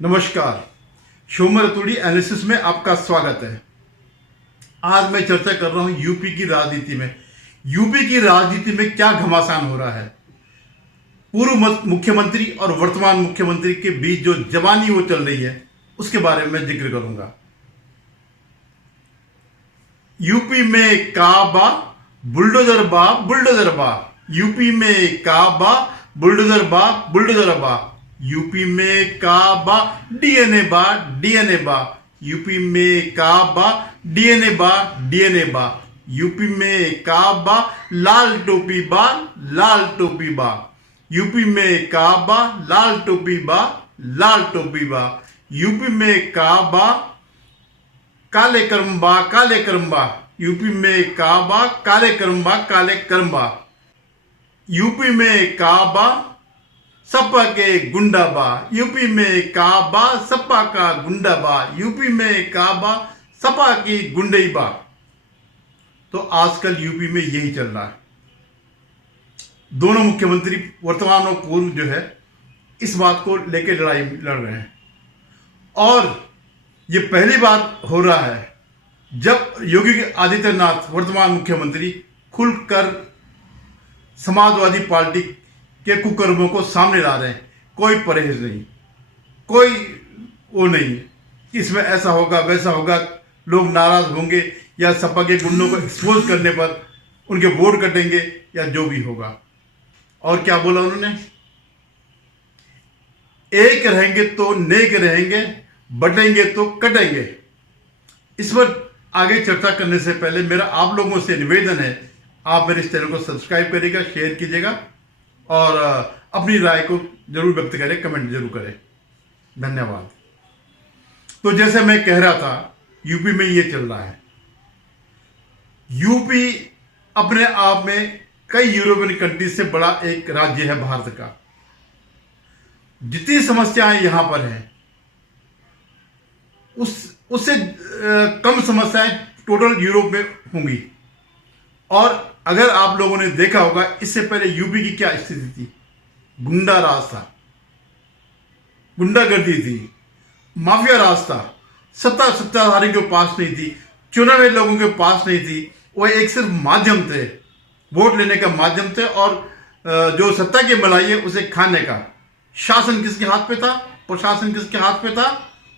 नमस्कार। शोमर रतूड़ी एनालिसिस में आपका स्वागत है। आज मैं चर्चा कर रहा हूं यूपी की राजनीति में। यूपी की राजनीति में क्या घमासान हो रहा है। पूर्व मुख्यमंत्री और वर्तमान मुख्यमंत्री के बीच जो जवानी वो चल रही है उसके बारे में जिक्र करूंगा। यूपी में काबा बुलडोजर बा बुलडोजर बा, यूपी में काबा बुलडोजर बा बुलडोजर बा, यूपी में काबा डीएनए बा डीएनए बा, यूपी में काबा डीएनए बा डीएनए बा, यूपी में काबा लाल टोपी बा लाल टोपी बा, यूपी में काबा लाल टोपी बा लाल टोपी बा, यूपी में काबा काले करम्बा काले करम्बा, यूपी में काबा काले करम्बा काले करम्बा, यूपी में काबा सपा के गुंडा बा, यूपी में काबा सपा का गुंडा बा, यूपी में काबा सपा की गुंडई बा। तो आजकल यूपी में यही चल रहा है। दोनों मुख्यमंत्री वर्तमान और पूर्व जो है इस बात को लेकर लड़ाई लड़ रहे हैं और ये पहली बार हो रहा है जब योगी आदित्यनाथ वर्तमान मुख्यमंत्री खुलकर समाजवादी पार्टी के कुकर्मों को सामने ला रहे हैं। कोई परहेज नहीं, कोई वो नहीं, इसमें ऐसा होगा वैसा होगा, लोग नाराज होंगे या सपा के गुंडों को एक्सपोज करने पर उनके वोट कटेंगे या जो भी होगा। और क्या बोला उन्होंने, एक रहेंगे तो नेक रहेंगे, बटेंगे तो कटेंगे। इस पर आगे चर्चा करने से पहले मेरा आप लोगों से निवेदन है, आप मेरे इस चैनल को सब्सक्राइब करिएगा, शेयर कीजिएगा और अपनी राय को जरूर व्यक्त करें, कमेंट जरूर करें। धन्यवाद। तो जैसे मैं कह रहा था, यूपी में ये चल रहा है। यूपी अपने आप में कई यूरोपियन कंट्रीज से बड़ा एक राज्य है भारत का। जितनी समस्याएं यहां पर हैं उससे कम समस्याएं टोटल यूरोप में होंगी। और अगर आप लोगों ने देखा होगा, इससे पहले यूपी की क्या स्थिति थी, गुंडा राज था, गुंडागर्दी थी, माफिया राज था, सत्ताधारी के पास नहीं थी, चुने लोगों के पास नहीं थी। वो एक सिर्फ माध्यम थे, वोट लेने का माध्यम थे और जो सत्ता की मलाई है उसे खाने का। शासन किसके हाथ पे था, प्रशासन किसके हाथ पे था,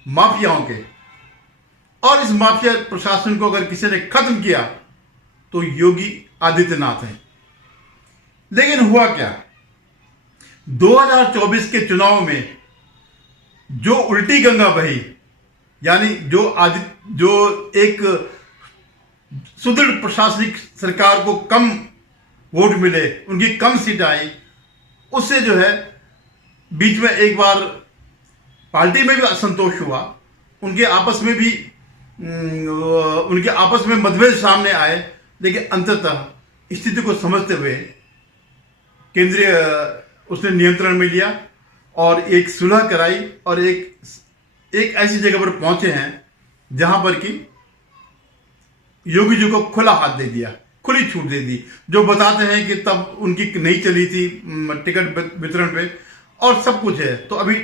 माफियाओं के। और इस माफिया प्रशासन को अगर किसी ने खत्म किया तो योगी आदित्यनाथ है। लेकिन हुआ क्या, 2024 के चुनाव में जो उल्टी गंगा बही, यानी जो एक सुदृढ़ प्रशासनिक सरकार को कम वोट मिले, उनकी कम सीट आई, उससे जो है बीच में एक बार पार्टी में भी असंतोष हुआ, उनके आपस में मतभेद सामने आए। लेकिन अंततः स्थिति को समझते हुए केंद्रीय उसने नियंत्रण में लिया और एक सुलह कराई और एक ऐसी जगह पर पहुंचे हैं जहां पर कि योगी जी को खुला हाथ दे दिया, खुली छूट दे दी। जो बताते हैं कि तब उनकी नहीं चली थी टिकट वितरण पे और सब कुछ है। तो अभी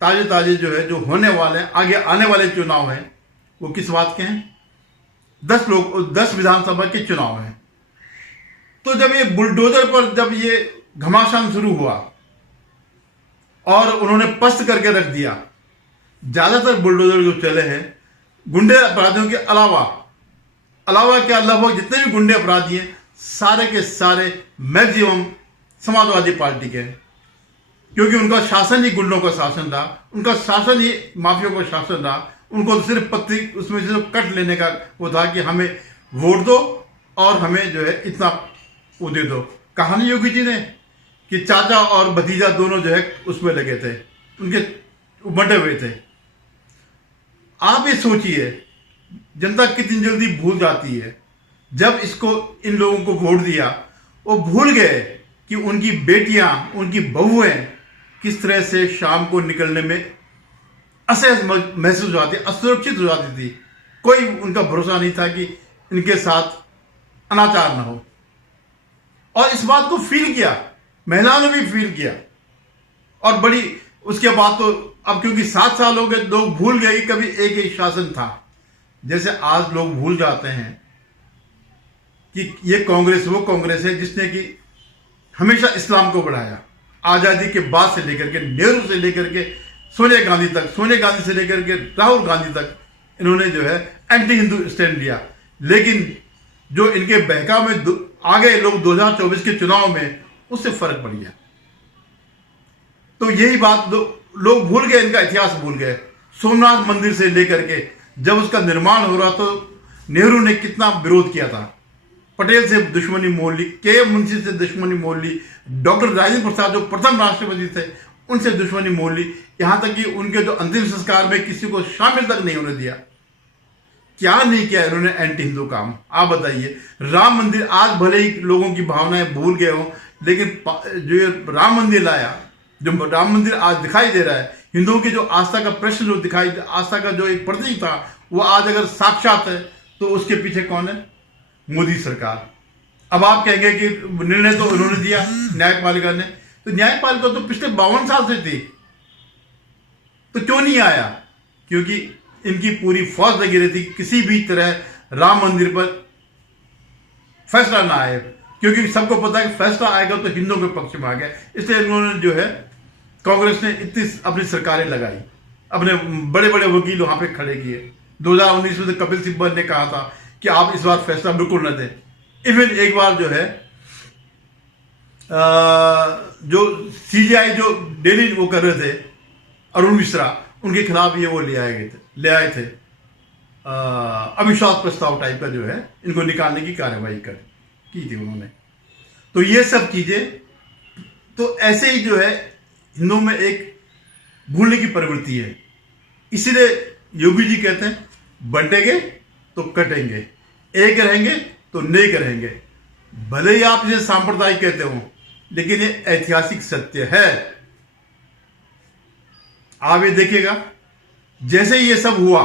ताजे जो है, जो होने वाले आगे आने वाले चुनाव हैं, वो किस बात के हैं, 10 विधानसभा के चुनाव हैं। तो जब ये बुलडोजर पर जब ये घमासान शुरू हुआ और उन्होंने पस्त करके रख दिया, ज्यादातर बुलडोजर जो चले हैं गुंडे अपराधियों के अलावा क्या, लगभग जितने भी गुंडे अपराधी हैं सारे के सारे मैक्सिमम समाजवादी पार्टी के हैं। क्योंकि उनका शासन ही गुंडों का शासन था, उनका शासन ही माफियों का शासन था। उनको तो सिर्फ पत्ती उसमें से कट लेने का वो था कि हमें वोट दो और हमें जो है इतना वो दे दो। कहानी योगी जी ने कि चाचा और भतीजा दोनों जो है उसमें लगे थे, उनके बंटे हुए थे। आप ये सोचिए जनता कितनी जल्दी भूल जाती है। जब इन लोगों को वोट दिया, वो भूल गए कि उनकी बेटियां, उनकी बहुएं किस तरह से शाम को निकलने में असहज महसूस हो जाती, असुरक्षित हो जाती थी। कोई उनका भरोसा नहीं था कि इनके साथ अनाचार ना हो। और इस बात को फील किया, महिलाओं ने भी फील किया। और बड़ी उसके बाद तो अब क्योंकि 7 साल हो गए, लोग भूल गए कि कभी एक ही शासन था। जैसे आज लोग भूल जाते हैं कि ये कांग्रेस वो कांग्रेस है जिसने कि हमेशा इस्लाम को बढ़ाया। आज़ादी के बाद से लेकर के, नेहरू से लेकर के सोनिया गांधी तक, सोनिया गांधी से लेकर के राहुल गांधी तक इन्होंने जो है एंटी हिंदू स्टैंड लिया। लेकिन जो इनके बहकाव में आ गए लोग 2024 के चुनाव में, उससे फर्क पड़ गया। तो यही बात लोग भूल गए, इनका इतिहास भूल गए। सोमनाथ मंदिर से लेकर के जब उसका निर्माण हो रहा तो नेहरू ने कितना विरोध किया था। पटेल से दुश्मनी मोल ली, के मुंशी से दुश्मनी मोल ली, डॉक्टर राजेंद्र प्रसाद जो प्रथम राष्ट्रपति थे उनसे दुश्मनी मोल ली, यहां तक कि उनके जो अंतिम संस्कार में किसी को शामिल तक नहीं होने दिया। क्या नहीं किया इन्होंने एंटी हिंदू काम, आप बताइए। राम मंदिर आज भले ही लोगों की भावनाएं भूल गए हों, लेकिन जो ये राम मंदिर लाया, जो राम मंदिर आज दिखाई दे रहा है, हिंदुओं की जो आस्था का प्रश्न जो दिखाई, आस्था का जो एक प्रतीक था, वो आज अगर साक्षात है तो उसके पीछे कौन है? मोदी सरकार। अब आप कहेंगे कि निर्णय तो उन्होंने दिया न्यायपालिका ने, तो न्यायपालिका तो पिछले 52 साल से थी, तो क्यों नहीं आया? क्योंकि इनकी पूरी फौज लगी रहती किसी भी तरह राम मंदिर पर फैसला ना आए, क्योंकि सबको पता है कि फैसला आएगा तो हिंदुओं के पक्ष में आ गया। इसलिए इन्होंने जो है कांग्रेस ने इतनी अपनी सरकारें लगाई, अपने बड़े बड़े वकील वहां पे खड़े किए। 2019 में तो कपिल सिब्बल ने कहा था कि आप इस बार फैसला बिल्कुल न दें। इवन एक बार जो है जो सीजीआई जो डेली वो कर रहे थे अरुण मिश्रा, उनके खिलाफ ये वो ले आए थे अविश्वास प्रस्ताव टाइप का जो है, इनको निकालने की कार्यवाही की थी उन्होंने। तो ये सब चीजें, तो ऐसे ही जो है हिंदुओं में एक भूलने की प्रवृत्ति है। इसीलिए योगी जी कहते हैं बंटेंगे तो कटेंगे, एक रहेंगे तो नेक रहेंगे। भले ही आप इसे सांप्रदायिक कहते हो, लेकिन ये ऐतिहासिक सत्य है। आप ये देखिएगा, जैसे ही ये सब हुआ,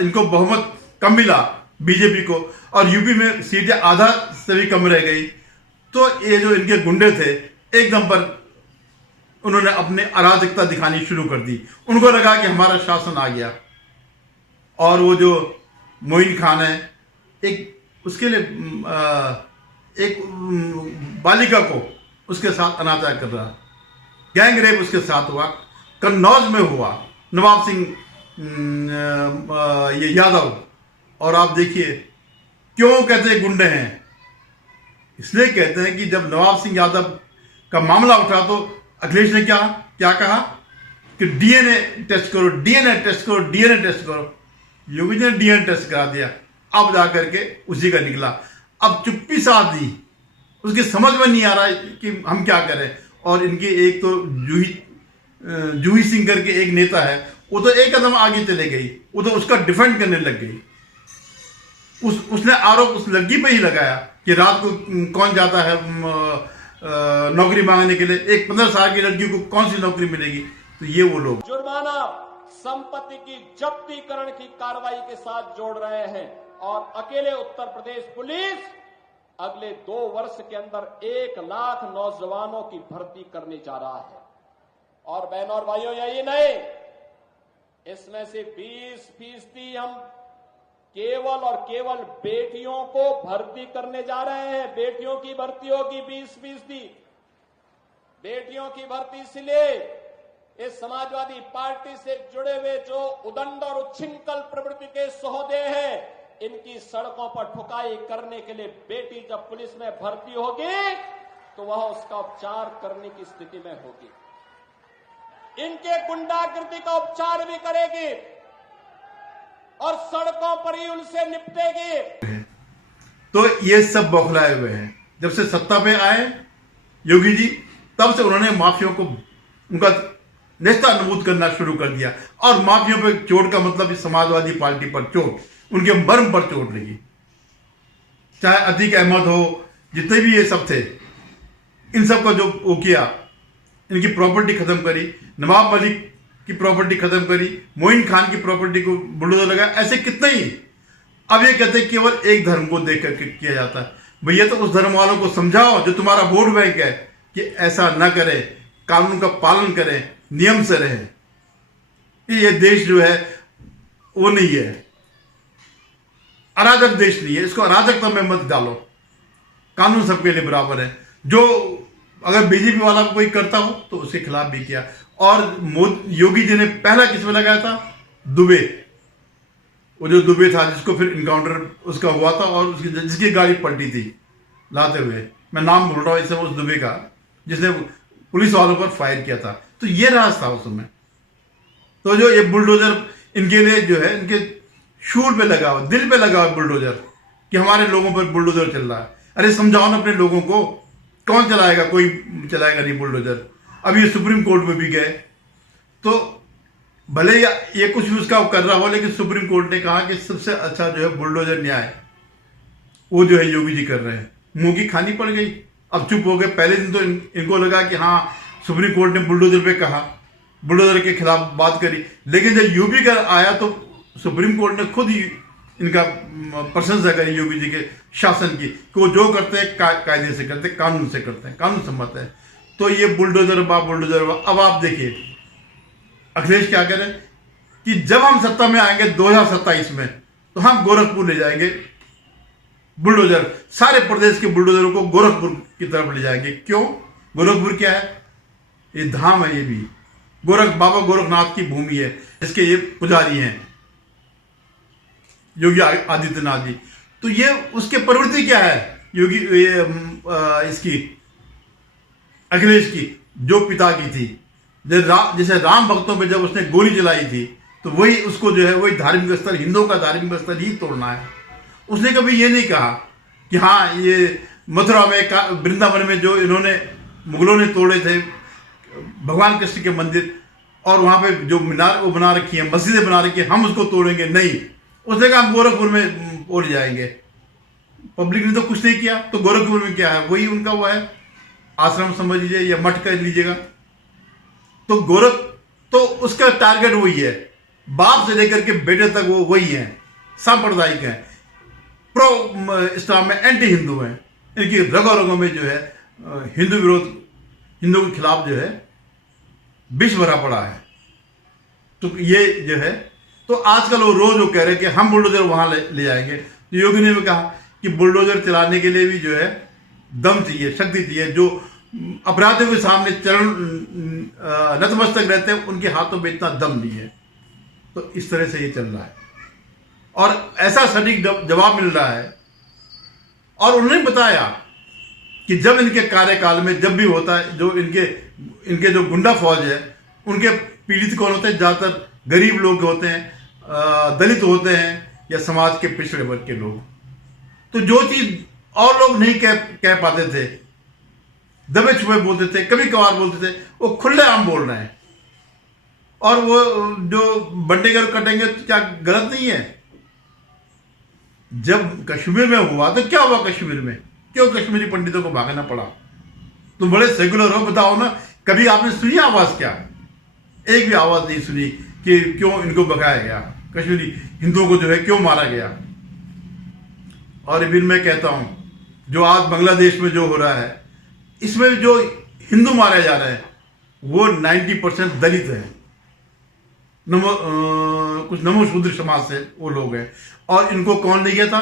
इनको बहुमत कम मिला बीजेपी को, और यूपी में सीटें आधा से भी कम रह गई, तो ये जो इनके गुंडे थे एकदम पर उन्होंने अपने अराजकता दिखानी शुरू कर दी। उनको लगा कि हमारा शासन आ गया, और वो जो मोइन खान है, एक उसके लिए एक बालिका को उसके साथ अनाचार कर रहा, गैंग रेप उसके साथ हुआ, कन्नौज में हुआ, नवाब सिंह ये यादव। और आप देखिए क्यों कहते हैं गुंडे हैं, इसलिए कहते हैं कि जब नवाब सिंह यादव का मामला उठा तो अखिलेश ने क्या कहा कि डीएनए टेस्ट करो, डीएनए टेस्ट करो, डीएनए टेस्ट करो। योगी जी ने डीएनए टेस्ट करा दिया, अब जाकर के उसी का निकला। अब चुप्पी साध दी, उसकी समझ में नहीं आ रहा है कि हम क्या करें। और इनके एक तो जूही सिंह करके एक नेता है, वो तो एक कदम आगे चले गई, वो तो उसका डिफेंड करने लग गई। उसने आरोप उस लड़की पे ही लगाया कि रात को कौन जाता है नौकरी मांगने के लिए, एक 15 साल की लड़की को कौन सी नौकरी मिलेगी। तो ये वो लोग जुर्माना संपत्ति की जब्तीकरण की कार्रवाई के साथ जोड़ रहे हैं, और अकेले उत्तर प्रदेश पुलिस अगले 2 वर्ष के अंदर 1 लाख नौजवानों की भर्ती करने जा रहा है। और बहनों और भाइयों, यही नहीं, इसमें से 20% हम केवल और केवल बेटियों को भर्ती करने जा रहे हैं। बेटियों की भर्ती होगी 20%। बेटियों की भर्ती इसलिए, इस समाजवादी पार्टी से जुड़े हुए जो उदंड और उच्छृंखल प्रवृत्ति के सहोदय हैं, इनकी सड़कों पर ठुकाई करने के लिए बेटी जब पुलिस में भर्ती होगी तो वह उसका उपचार करने की स्थिति में होगी, इनके गुंडागर्दी का उपचार भी करेगी और सड़कों पर ही उनसे निपटेगी। तो ये सब बौखलाए हुए हैं। जब से सत्ता पे आए योगी जी, तब से उन्होंने माफियों को उनका नेस्ता नबूद करना शुरू कर दिया। और माफियों पे चोट का मतलब समाजवादी पार्टी पर चोट, उनके मर्म पर चोट लगी। चाहे अतीक अहमद हो, जितने भी ये सब थे, इन सब का जो वो किया, इनकी प्रॉपर्टी खत्म करी, नवाब मलिक की प्रॉपर्टी खत्म करी, मोइन खान की प्रॉपर्टी को बुलडोजर लगा, ऐसे कितने ही। अब ये कहते हैं केवल एक धर्म को देख करके किया जाता है। भैया तो उस धर्म वालों को समझाओ जो तुम्हारा वोट बैंक है कि ऐसा न करे, कानून का पालन करें, नियम से रहें। ये देश जो है वो नहीं है, अराजक देश नहीं है, इसको अराजकता में मत डालो। कानून सबके लिए बराबर है। जो अगर बीजेपी वाला कोई करता हो तो उसके खिलाफ भी किया। और योगी जी ने पहला किस में लगाया था? दुबे। वो जो दुबे था जिसको फिर इनकाउंटर उसका हुआ था और जिसकी गाड़ी पलटी थी लाते हुए, मैं नाम भूल रहा हूं इस समय उस दुबे का, जिसने पुलिस वालों पर फायर किया था। तो ये राज था उस समय। तो जो ये बुलडोजर इनके लिए जो है, इनके शूर पे लगा हुआ, दिल पे लगा हुआ बुलडोजर, कि हमारे लोगों पर बुलडोजर चल रहा है। अरे समझाओ ना अपने लोगों को, कौन चलाएगा? कोई चलाएगा नहीं बुलडोजर। अभी ये सुप्रीम कोर्ट में भी गए, तो भले ये कुछ भी उसका कर रहा हो, लेकिन सुप्रीम कोर्ट ने कहा कि सबसे अच्छा जो है बुलडोजर न्याय वो जो है योगी जी कर रहे हैं। मुंह की खानी पड़ गई, अब चुप हो गए। पहले दिन तो इनको लगा कि हाँ सुप्रीम कोर्ट ने बुलडोजर पे कहा, बुलडोजर के खिलाफ बात करी, लेकिन जब यूपी का आया तो सुप्रीम कोर्ट ने खुद ही इनका प्रशंसा करी योगी जी के शासन की, कि वो जो करते हैं कायदे से करते हैं, कानून से करते हैं, कानून सम्मत है। तो ये बुलडोजर बुलडोजर। अब आप देखिए अखिलेश क्या करें कि जब हम सत्ता में आएंगे 2027 में, तो हम गोरखपुर ले जाएंगे बुलडोजर, सारे प्रदेश के बुलडोजरों को गोरखपुर की तरफ ले जाएंगे। क्यों? गोरखपुर क्या है? ये धाम है, ये भी बाबा गोरखनाथ की भूमि है, इसके ये पुजारी हैं योगी आदित्यनाथ जी। तो ये उसके प्रवृत्ति क्या है योगी इसकी अखिलेश की, जो पिता की थी। जैसे राम भक्तों पे जब उसने गोली चलाई थी, तो वही उसको जो है वही धार्मिक स्थल, हिंदुओं का धार्मिक स्थल ही तोड़ना है। उसने कभी ये नहीं कहा कि हाँ ये मथुरा में वृंदावन में जो इन्होंने मुगलों ने तोड़े थे भगवान कृष्ण के मंदिर, और वहां पे जो मीनार वो बना रखी है, मस्जिदें बना रखी है, हम उसको तोड़ेंगे नहीं। उसने कहा हम गोरखपुर में उड़ जाएंगे। पब्लिक ने तो कुछ नहीं किया। तो गोरखपुर में क्या है? वही उनका वो है, आश्रम समझ लीजिए या मठ कर लीजिएगा। तो उसका टारगेट वही है, बाप से लेकर के बेटे तक वो वही है, सांप्रदायिक है, प्रो इस्लाम में एंटी हिंदू है। इनकी रगों रगों में जो है हिंदू विरोध, हिंदुओं के खिलाफ जो है विष भरा पड़ा है। तो ये जो है, तो आजकल वो रोज वो कह रहे हैं कि हम बुलडोजर वहां ले जाएंगे। तो योगी ने भी कहा कि बुलडोजर चलाने के लिए भी जो है दम चाहिए, शक्ति चाहिए। जो अपराधियों के सामने चरण नतमस्तक रहते हैं, उनके हाथों में इतना दम नहीं है। तो इस तरह से ये चल रहा है और ऐसा सटीक जवाब मिल रहा है। और उन्होंने बताया कि जब इनके कार्यकाल में जब भी होता है, जो इनके जो गुंडा फौज है, उनके पीड़ित कौन होते हैं? ज्यादातर गरीब लोग होते हैं, दलित होते हैं, या समाज के पिछड़े वर्ग के लोग। तो जो चीज और लोग नहीं कह पाते थे, दबे छुपे बोलते थे, कभी कभार बोलते थे, वो खुलेआम बोल रहे हैं। और वो जो बंटेगर कटेंगे तो क्या गलत नहीं है? जब कश्मीर में हुआ तो क्या हुआ? कश्मीर में क्यों कश्मीरी पंडितों को भागना पड़ा? तुम बड़े सेकुलर हो, बताओ ना, कभी आपने सुनी आवाज? क्या एक भी आवाज नहीं सुनी कि क्यों इनको भगाया गया, कश्मीरी हिंदुओं को जो है क्यों मारा गया। और फिर मैं कहता हूं, जो आज बांग्लादेश में जो हो रहा है, इसमें जो हिंदू मारे जा रहे हैं वो 90% दलित है, कुछ नमो शूद्र समाज से वो लोग हैं। और इनको कौन ले गया था?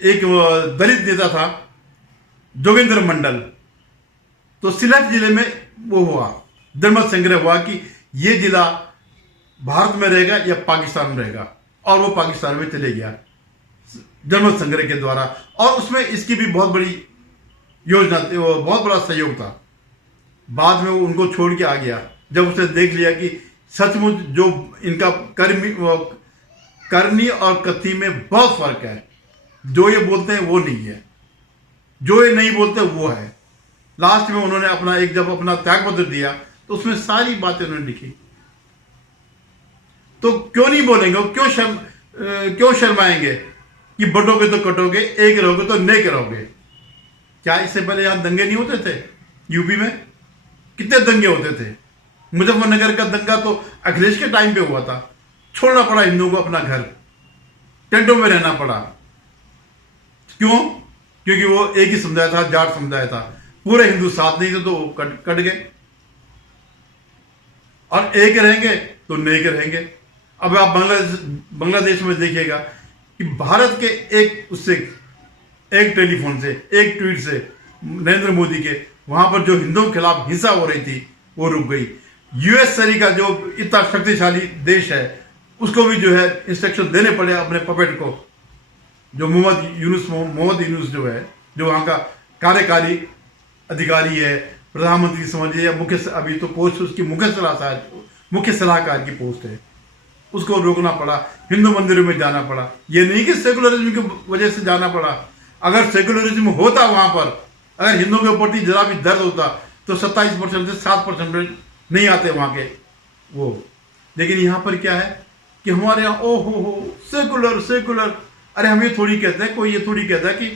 एक दलित नेता था जोगेंद्र मंडल। तो सिलट जिले में वो हुआ, जनमत संग्रह हुआ कि ये जिला भारत में रहेगा या पाकिस्तान में रहेगा, और वो पाकिस्तान में चले गया जनमत संग्रह के द्वारा। और उसमें इसकी भी बहुत बड़ी योजना थी, बहुत बड़ा सहयोग था। बाद में वो उनको छोड़ के आ गया जब उसने देख लिया कि सचमुच जो इनका करनी और कथनी में बहुत फर्क है। जो ये बोलते हैं वो नहीं है, जो ये नहीं बोलते वो है। लास्ट में उन्होंने जब अपना त्यागपत्र दिया तो उसमें सारी बातें उन्होंने लिखी। तो क्यों नहीं बोलेंगे? क्यों शर्माएंगे कि बटोगे तो कटोगे, एक रहोगे तो नेक रहोगे? क्या इससे पहले यहां दंगे नहीं होते थे? यूपी में कितने दंगे होते थे। मुजफ्फरनगर का दंगा तो अखिलेश के टाइम पे हुआ था। छोड़ना पड़ा हिंदुओं को अपना घर, टेंटों में रहना पड़ा। क्यों? क्योंकि वो एक ही समुदाय था, जाट समुदाय था। पूरे हिंदू साथ नहीं थे तो वो कट गए, और एक रहेंगे तो नेक रहेंगे। अब आप बांग्लादेश में देखिएगा कि भारत के एक टेलीफोन से, एक ट्वीट से नरेंद्र मोदी के, वहां पर जो हिंदुओं के खिलाफ हिंसा हो रही थी वो रुक गई। यूएस का जो इतना शक्तिशाली देश है उसको भी जो है इंस्ट्रक्शन देने पड़े अपने पपेट को, जो मोहम्मद यूनुस जो है, जो वहां का कार्यकारी अधिकारी है, प्रधानमंत्री समझिए, या अभी तो पोस्ट उसकी मुख्य सलाहकार की पोस्ट है, उसको रोकना पड़ा, हिंदू मंदिरों में जाना पड़ा। ये नहीं कि सेकुलरिज्म की वजह से जाना पड़ा। अगर सेकुलरिज्म होता वहां पर, अगर हिंदुओं के प्रति जरा भी दर्द होता तो 27% से 7% नहीं आते वहां के वो। लेकिन यहां पर क्या है कि हमारे यहाँ ओ हो सेकुलर। अरे हम ये थोड़ी कहते हैं, कोई ये थोड़ी कहता है कि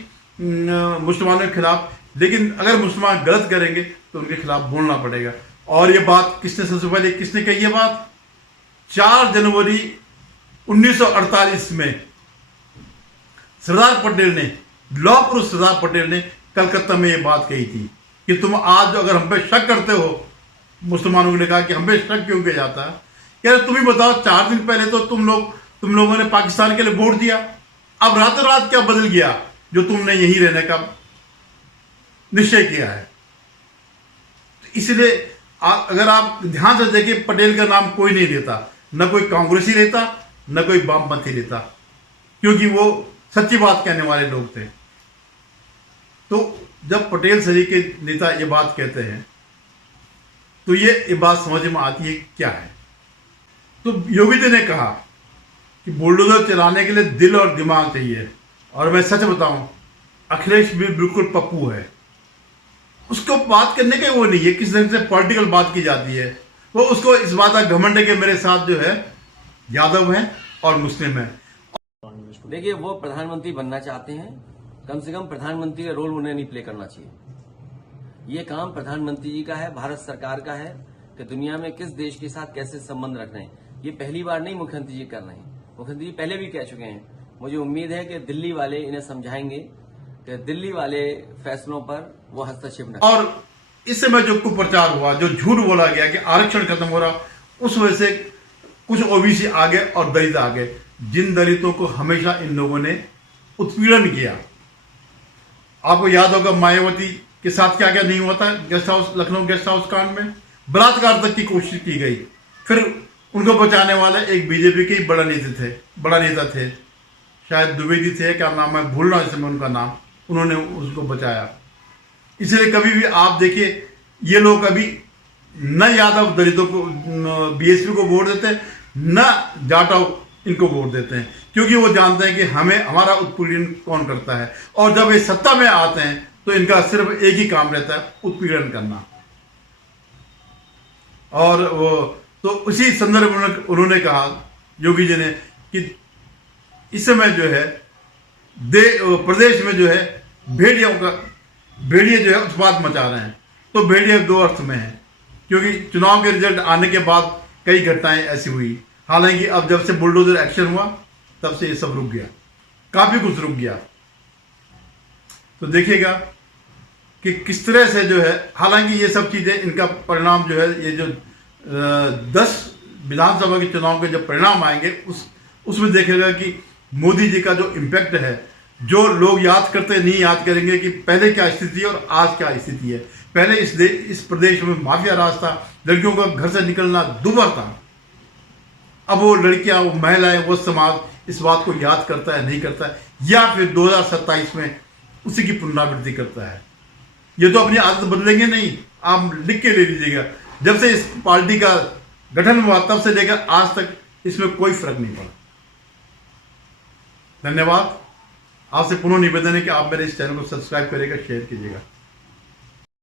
मुसलमानों के खिलाफ, लेकिन अगर मुसलमान गलत करेंगे तो उनके खिलाफ बोलना पड़ेगा। और ये बात सबसे पहले किसने कही? ये बात 4 जनवरी 1948 में सरदार पटेल ने, लौह पुरुष सरदार पटेल ने कलकत्ता में ये बात कही थी कि तुम आज अगर हम पे शक करते हो, मुसलमानों ने कहा कि हम पे शक क्यों किया जाता है, यार तुम ही बताओ, 4 दिन पहले तो तुम लोगों ने पाकिस्तान के लिए वोट दिया, अब रातों रात क्या बदल गया जो तुमने यहीं रहने का निश्चय किया है? इसलिए अगर आप ध्यान से देखिए, पटेल का नाम कोई नहीं लेता, न कोई कांग्रेसी लेता, न कोई वामपंथी लेता, क्योंकि वो सच्ची बात कहने वाले लोग थे। तो जब पटेल सरी के नेता ये बात कहते हैं तो ये बात समझ में आती है क्या है। तो योगी जी ने कहा कि बुलडोजर चलाने के लिए दिल और दिमाग चाहिए, और मैं सच बताऊं, अखिलेश भी बिल्कुल पप्पू है। उसको बात करने के वो नहीं है, किस तरह से पॉलिटिकल बात की जाती है, वो उसको इस बात का घमंड है कि मेरे साथ जो है यादव हैं और मुस्लिम हैं। देखिए, वो प्रधानमंत्री बनना चाहते हैं, कम से कम प्रधानमंत्री का रोल उन्हें नहीं प्ले करना चाहिए। ये काम प्रधानमंत्री जी का है, भारत सरकार का है कि दुनिया में किस देश के साथ कैसे संबंध रखना है। ये पहली बार नहीं मुख्यमंत्री जी कर रहे हैं, मुख्यमंत्री जी पहले भी कह चुके हैं। मुझे उम्मीद है कि दिल्ली वाले इन्हें समझाएंगे कि दिल्ली वाले फैसलों पर वो हस्तक्षेप न। और इस समय जो कुप्रचार हुआ, जो झूठ बोला गया कि आरक्षण खत्म हो रहा, उस वजह से कुछ ओबीसी आ गए और दलित आ गए, जिन दलितों को हमेशा इन लोगों ने उत्पीड़न किया। आपको याद होगा मायावती के साथ क्या क्या नहीं हुआ था guest house, Lucknow guest house कांड में, बलात्कार तक की कोशिश की गई। फिर उनको बचाने वाले एक बीजेपी के बड़ा नेता थे, शायद द्विवेदी थे, क्या नाम है भूल रहा हूं इस समय उनका नाम, उन्होंने उसको बचाया। इसलिए कभी भी आप देखिए, ये लोग अभी न यादव दलितों को, बीएसपी को वोट देते, न जाटव इनको वोट देते हैं, क्योंकि वो जानते हैं कि हमारा उत्पीड़न कौन करता है। और जब ये सत्ता में आते हैं तो इनका सिर्फ एक ही काम रहता है, उत्पीड़न करना। और वो तो उसी संदर्भ में उन्होंने कहा, योगी जी ने, कि इस समय जो है प्रदेश में जो है भेड़िए जो है उत्पात मचा रहे हैं। तो भेड़िए 2 अर्थ में है, क्योंकि चुनाव के रिजल्ट आने के बाद कई घटनाएं ऐसी हुई। हालांकि अब जब से बुलडोजर एक्शन हुआ तब से ये सब रुक गया, काफी कुछ रुक गया। तो देखिएगा कि किस तरह से जो है, हालांकि ये सब चीजें, इनका परिणाम जो है, ये जो 10 विधानसभा के चुनाव के जब परिणाम आएंगे उसमें देखेगा कि मोदी जी का जो इम्पैक्ट है, जो लोग याद करते नहीं याद करेंगे कि पहले क्या स्थिति है और आज क्या स्थिति है। पहले इस प्रदेश में माफिया राज था, लड़कियों का घर से निकलना दुभर था। अब वो लड़कियां, वो महिलाएं, वो समाज इस बात को याद करता है, नहीं करता है, या फिर 2027 में उसी की पुनरावृत्ति करता है। ये तो अपनी आदत बदलेंगे नहीं, आप लिख के ले लीजिएगा। जब से इस पार्टी का गठन हुआ तब से लेकर आज तक इसमें कोई फर्क नहीं पड़ा। धन्यवाद। आपसे पुनः निवेदन है कि आप मेरे इस चैनल को सब्सक्राइब करिएगा, शेयर कीजिएगा।